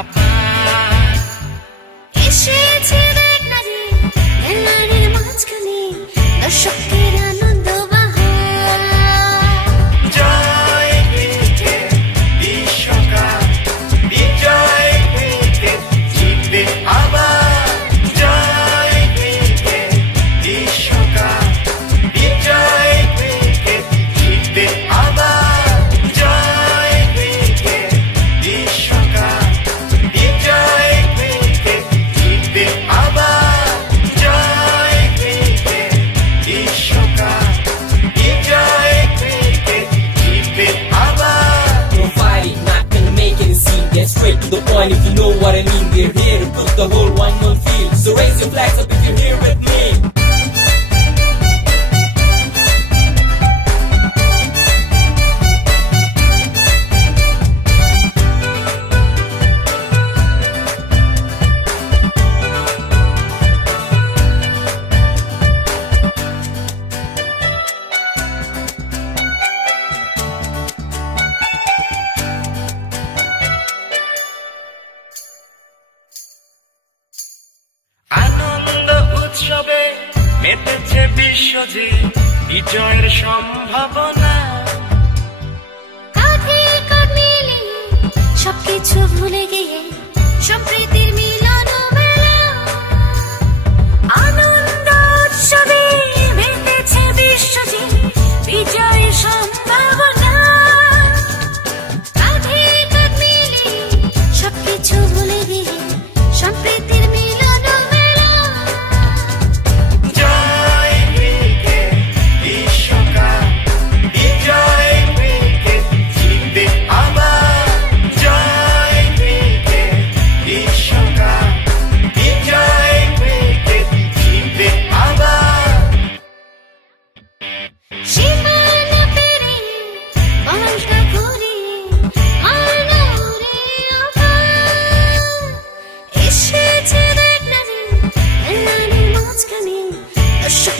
আবার এসেছে দেখ না রে খেলার মাঝখানে দর্শকের আনন্দ বাহার। জয় ক্রিকেট বিশ্বকাপ, বিজয় ক্রিকেট জিতবে আবার। জয় ক্রিকেট বিশ্বকাপ, বিজয় ক্রিকেট জিতবে আবার। জয় ক্রিকেট বিশ্বকাপ, বিজয় ক্রিকেট জিতবে আবার। জয় ক্রিকেট বিশ্বকাপ, বিজয় ক্রিকেট জিতবে আবার। No fighting, not gonna make any scene. Get straight to the point if you know what I mean. We're here to put the whole wine on field. So raise your flags up if you're here with me. আনন্দ উৎসবে মেতেছে বিশ্বজিৎ, বিজয়ের সম্ভাবনা। কাঁধে কাঁধ মিলিয়ে সবকিছু ভুলে গিয়ে সম্প্রীতির মিলন মেলা। আনন্দ উৎসবে মেতেছে বিশ্বজিৎ, বিজয়ের সম্ভাবনা। কাঁধে কাঁধ মিলিয়ে সবকিছু ভুলে গিয়ে সম্প্রীতির মিলন মেলা। জয় ক্রিকেট বিশ্বকাপ, বিজয় ক্রিকেট জিতবে আবার। জয় ক্রিকেট বিশ্বকাপ, বিজয় ক্রিকেট জিতবে আবার। সীমানা পেরিয়ে বলটা ঘুরিয়ে আলো রে আবার। এসেছে দেখ না রে খেলার মাঝখানে দর্শক